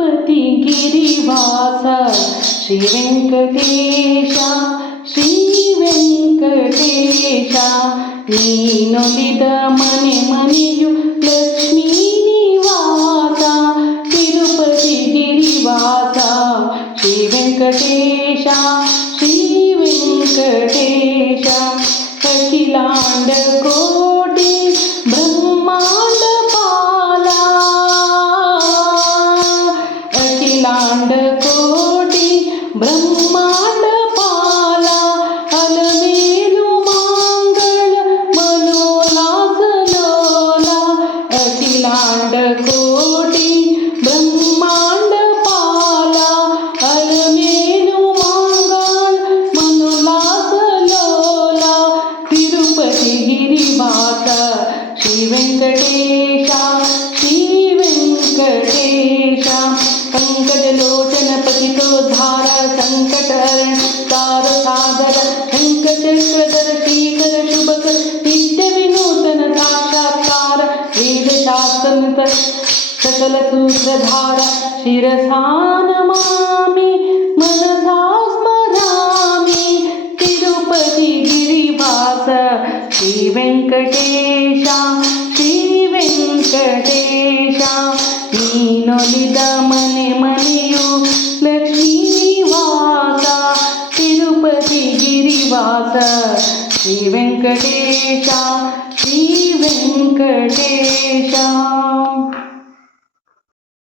ಪತಿ ಗಿರಿವಾಸ ಶ್ರೀ ವೆಂಕಟೇಶ ಶ್ರೀ ವೆಂಕಟೇಶ ನೀನೊಲಿದ ಮನೆ ಮನೆಯು ಲಕ್ಷ್ಮೀ ನಿವಾಸ ತಿರುಪತಿ ಗಿರಿವಾಸ ಶ್ರೀ ವೆಂಕಟೇಶ ಶ್ರೀ ವೆಂಕಟೇಶ ಅಖಿಲಾಂಡ ಕೋಟಿ ಬ್ರಹ್ಮಾಂಡ ಪಾಲ ಅಖಿಲಾಂಡ ಕೋಟಿ ಬ್ರಹ್ಮಾಂಡ ಪಾಲ ಅಲಮೇಲು ಮಾಂಗಳ ಮನೋಲಾಸಲೋಲ ಅಖಿಲಾಂಡ ಕೋಟಿ ಬ್ರಹ್ಮಾಂಡ ಪಾಲ ಅಲಮೇಲು ಮಾಂಗಳ ಮನೋಲಾಸಲೋಲ ತಿರುಪತಿ ಗಿರಿವಾಸ ಶ್ರೀ ವೆಂಕಟೇಶ ಶ್ರೀ ವೆಂಕಟೇಶ पंकजलोचन पतितोद्धार संकटहरण तार सागर शंखचक्रधर श्रीकर शुभकर नित्य विनूतन साक्षात्कार वेद शास्त्र सकल सूत्रधार शिरसा नमामि मनसा स्मरामि तिरुपति गिरिवास श्री वेंकटेश।